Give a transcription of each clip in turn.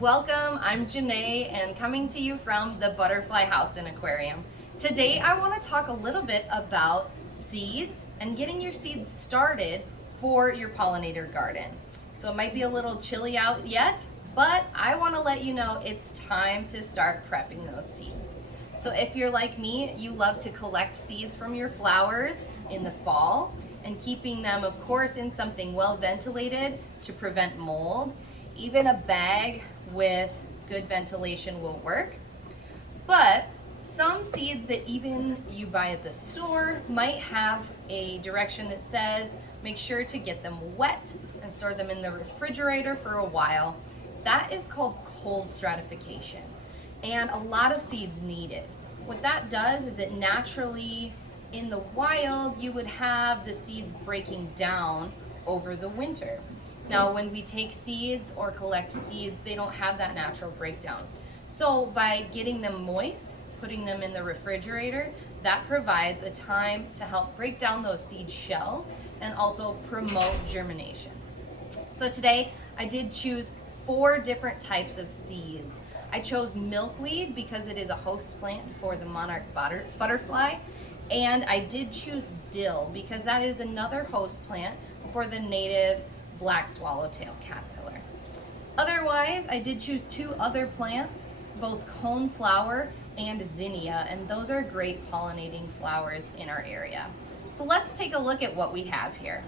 Welcome, I'm Jenae and coming to you from the Butterfly House and Aquarium. Today I want to talk a little bit about seeds and getting your seeds started for your pollinator garden. So it might be a little chilly out yet, but I want to let you know it's time to start prepping those seeds. So if you're like me, you love to collect seeds from your flowers in the fall and keeping them, of course, in something well ventilated to prevent mold. Even a bag with good ventilation will work. But some seeds that even you buy at the store might have a direction that says make sure to get them wet and store them in the refrigerator for a while. That is called cold stratification, and a lot of seeds need it. What that does is it naturally, in the wild, you would have the seeds breaking down over the winter. Now, when we take seeds or collect seeds, they don't have that natural breakdown. So by getting them moist, putting them in the refrigerator, that provides a time to help break down those seed shells and also promote germination. So today I did choose 4 different types of seeds. I chose milkweed because it is a host plant for the monarch butterfly, and I did choose dill because that is another host plant for the native black swallowtail caterpillar. Otherwise, I did choose 2 other plants, both coneflower and zinnia, and those are great pollinating flowers in our area. So let's take a look at what we have here.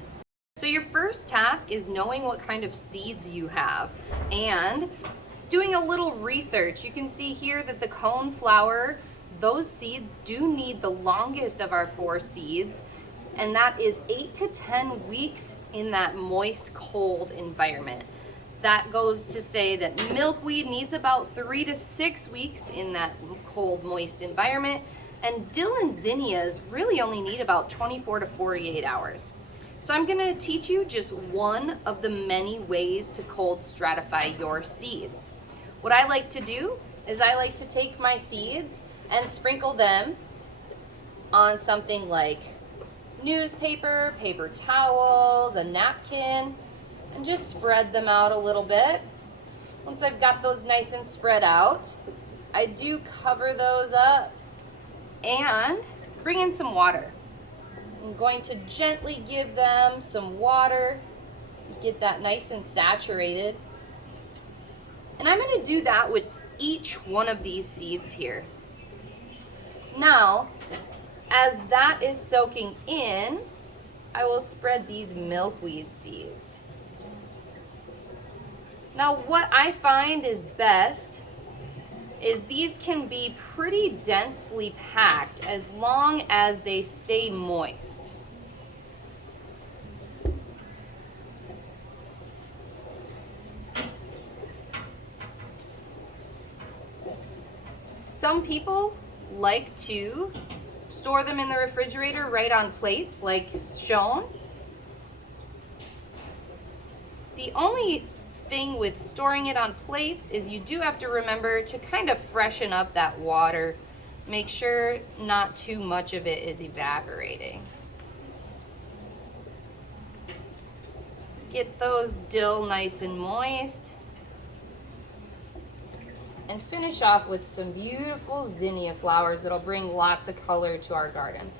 So your first task is knowing what kind of seeds you have and doing a little research. You can see here that the coneflower, those seeds do need the longest of our 4 seeds, and that is 8 to 10 weeks in that moist, cold environment. That goes to say that milkweed needs about 3 to 6 weeks in that cold, moist environment, and dill and zinnias really only need about 24 to 48 hours. So I'm going to teach you just one of the many ways to cold stratify your seeds. What I like to do is I like to take my seeds and sprinkle them on something like newspaper, paper towels, a napkin, and just spread them out a little bit. Once I've got those nice and spread out, I do cover those up and bring in some water. I'm going to gently give them some water, get that nice and saturated. And I'm going to do that with each one of these seeds here. Now, as that is soaking in, I will spread these milkweed seeds. Now, what I find is best is these can be pretty densely packed as long as they stay moist. Some people like to store them in the refrigerator right on plates like shown. The only thing with storing it on plates is you do have to remember to kind of freshen up that water. Make sure not too much of it is evaporating. Get those dill nice and moist. And finish off with some beautiful zinnia flowers that'll bring lots of color to our garden.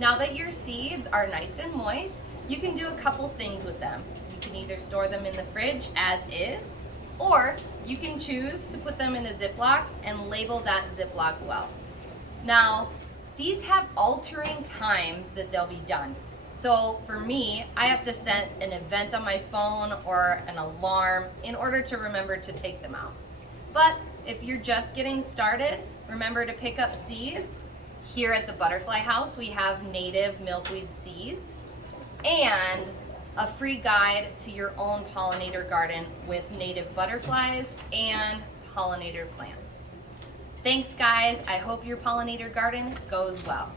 Now that your seeds are nice and moist, you can do a couple things with them. You can either store them in the fridge as is, or you can choose to put them in a Ziploc and label that Ziploc well. Now, these have altering times that they'll be done. So for me, I have to set an event on my phone or an alarm in order to remember to take them out. But if you're just getting started, remember to pick up seeds. Here at the Butterfly House, we have native milkweed seeds and a free guide to your own pollinator garden with native butterflies and pollinator plants. Thanks, guys. I hope your pollinator garden goes well.